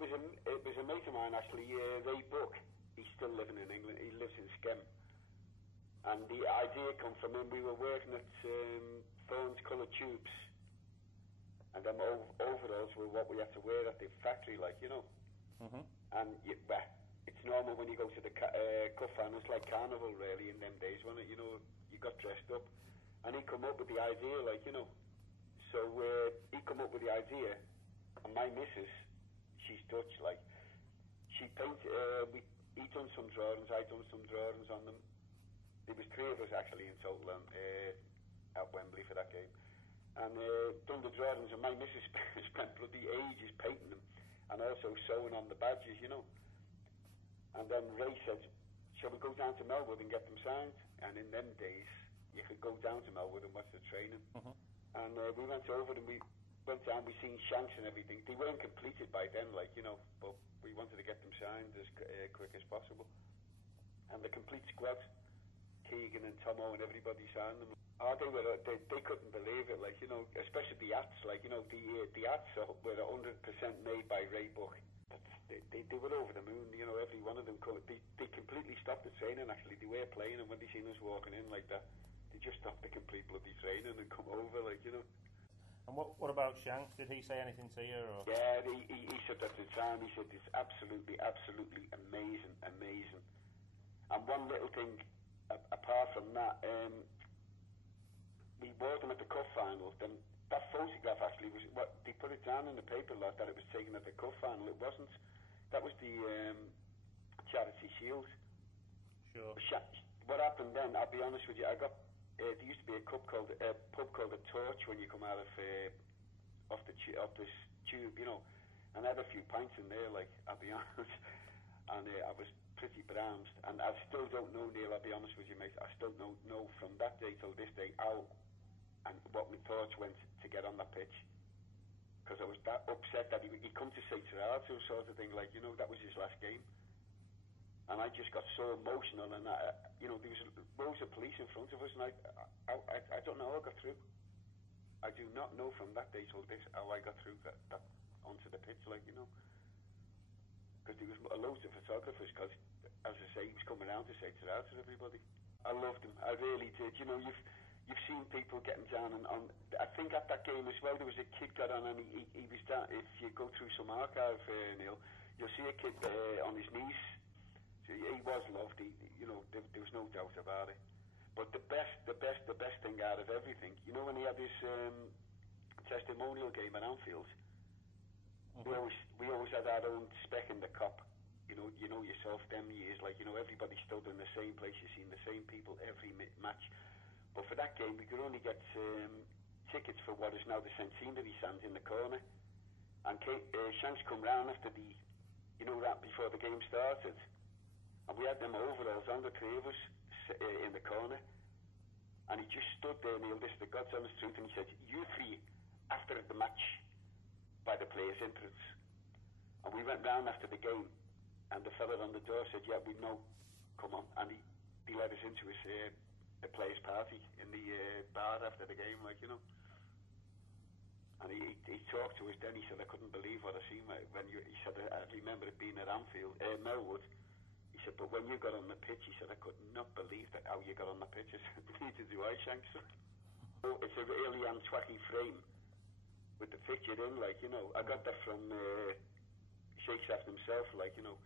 it was a mate of mine actually, Ray Buck. He's still living in England. He lives in Skem, and the idea come from him. We were working at Thorns Coloured Tubes, and them overalls were what we had to wear at the factory, like, you know. Mm-hmm. And it's normal when you go to the cup finals, like carnival really in them days, wasn't it? You know, you got dressed up, and he come up with the idea, like, you know. So he come up with the idea, and my missus, she's Dutch, like, she painted. He done some drawings, I done some drawings on them. There was 3 of us actually in total at Wembley for that game, and done the drawings. And my missus spent bloody ages painting them, and also sewing on the badges, you know. And then Ray said, "Shall we go down to Melwood and get them signed?" And in them days, you could go down to Melwood and watch the training. Mm-hmm. And we went over and we went down. We seen shanks and everything. They weren't completed by then, like, you know, but we wanted to get them signed as quick as possible. And the complete squad, Keegan and Tomo and everybody signed them. Oh, they couldn't believe it, like, you know, especially the hats, like, you know, the hats were 100% made by Ray Buck. They were over the moon, you know, every one of them. They completely stopped the training, actually. They were playing, and when they seen us walking in like that, they just stopped the complete bloody training and come over, like, you know. And what about Shanks? Did he say anything to you? Or? Yeah, he said at the time, he said it's absolutely amazing. And one little thing, apart from that, we bought them at the cup final. Then that photograph actually was what they put it down in the paper lot that it was taken at the cup final. It wasn't. That was the Charity Shield. Sure. What happened then? I'll be honest with you. I got. There used to be a pub called the Torch when you come out of off this tube, you know, and I had a few pints in there, like, I'll be honest, and I was pretty brammed, and I still don't know, Neil, I'll be honest with you, mate, I still don't know from that day till this day how and what my thoughts went to get on that pitch, because I was that upset that he come to say to sort of thing, like, you know, that was his last game. And I just got so emotional, and you know, there was rows of police in front of us, and I don't know how I got through. I do not know from that day till this how I got through that onto the pitch, like, you know. Because there was loads of photographers, because, as I say, he was coming around to say to everybody. I loved him, I really did. You know, you've seen people getting down, and on. I think at that game as well, there was a kid got on, and he was down. If you go through some archive, Neil, you'll see a kid on his knees. He was loved, you know, there was no doubt about it. But the best thing out of everything, you know, when he had his testimonial game at Anfield, mm-hmm. we always had our own speck in the cup. You know yourself, them years, like, you know, everybody stood in the same place, you've seen the same people every match. But for that game, we could only get tickets for what is now the centenary stand in the corner. And Shanks come round after right before the game started. And we had them overalls on, the 3 of us, in the corner. And he just stood there, Neil, this is the God's honest truth, and he said, "You 3, after the match, by the players' entrance." And we went round after the game, and the fella on the door said, "Yeah, we know, come on." And he led us into his the players' party in the bar after the game, like, you know. And he talked to us then, he said, "I couldn't believe what I seen when he said, I remember it being at Anfield, Melwood." He said, "But when you got on the pitch," he said, "I could not believe that how you got on the pitch." I said, "Neither do I, Shanks." So it's a really antiquaty frame with the picture in, like, you know. I got that from Shakespeare himself, like, you know.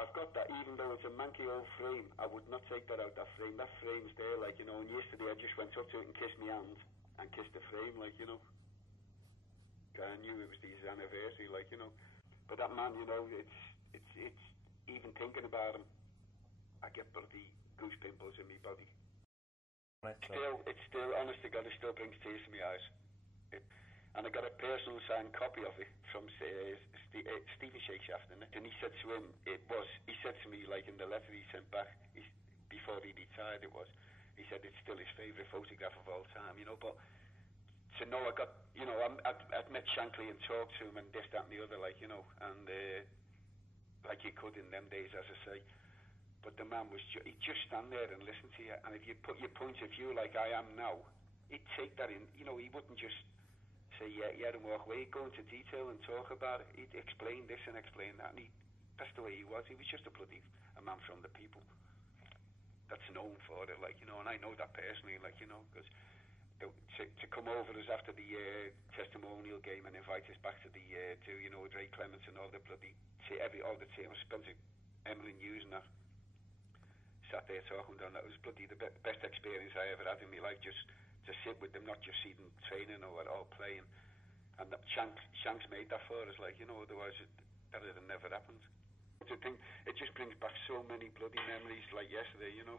I've got that, even though it's a manky old frame, I would not take that out, that frame. That frame's there, like, you know, and yesterday I just went up to it and kissed my hand and kissed the frame, like, you know. I knew it was his anniversary, like, you know. But that man, you know, it's even thinking about him, I get bloody goose pimples in my body. It's still, honest to God, it still brings tears to my eyes. And I got a personal signed copy of it from Stephen Shakespeare, and he said to him, he said to me, like, in the letter he sent back, before he retired, he said it's still his favourite photograph of all time, you know. But to know I got, you know, I'd met Shankly and talked to him and this, that and the other, like, you know, and like you could in them days, as I say. But the man he'd just stand there and listen to you, and if you put your point of view like I am now, he'd take that in, you know. He wouldn't just say, yeah, and walk away, go into detail and talk about it. He'd explain this and explain that, and that's the way he was. He was just a man from the people that's known for it, like, you know, and I know that personally, like, you know, because to come over us after the testimonial game and invite us back to the you know, Ray Clements and all the bloody all the team, Spencer, Emily News and that, sat there talking to them. That was bloody the best experience I ever had in my life, just to sit with them, not just see them training or at all playing. And Shanks made that for us, like, you know, otherwise that would have never happened. To think, it just brings back so many bloody memories, like yesterday, you know.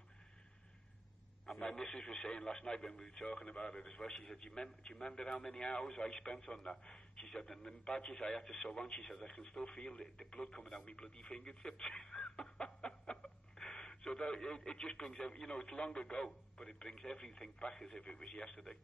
And my missus was saying last night when we were talking about it as well, she said, do you remember how many hours I spent on that? She said, and the badges I had to sew on, she said, I can still feel the blood coming out my bloody fingertips. So that, it just brings, you know, it's long ago, but it brings everything back as if it was yesterday.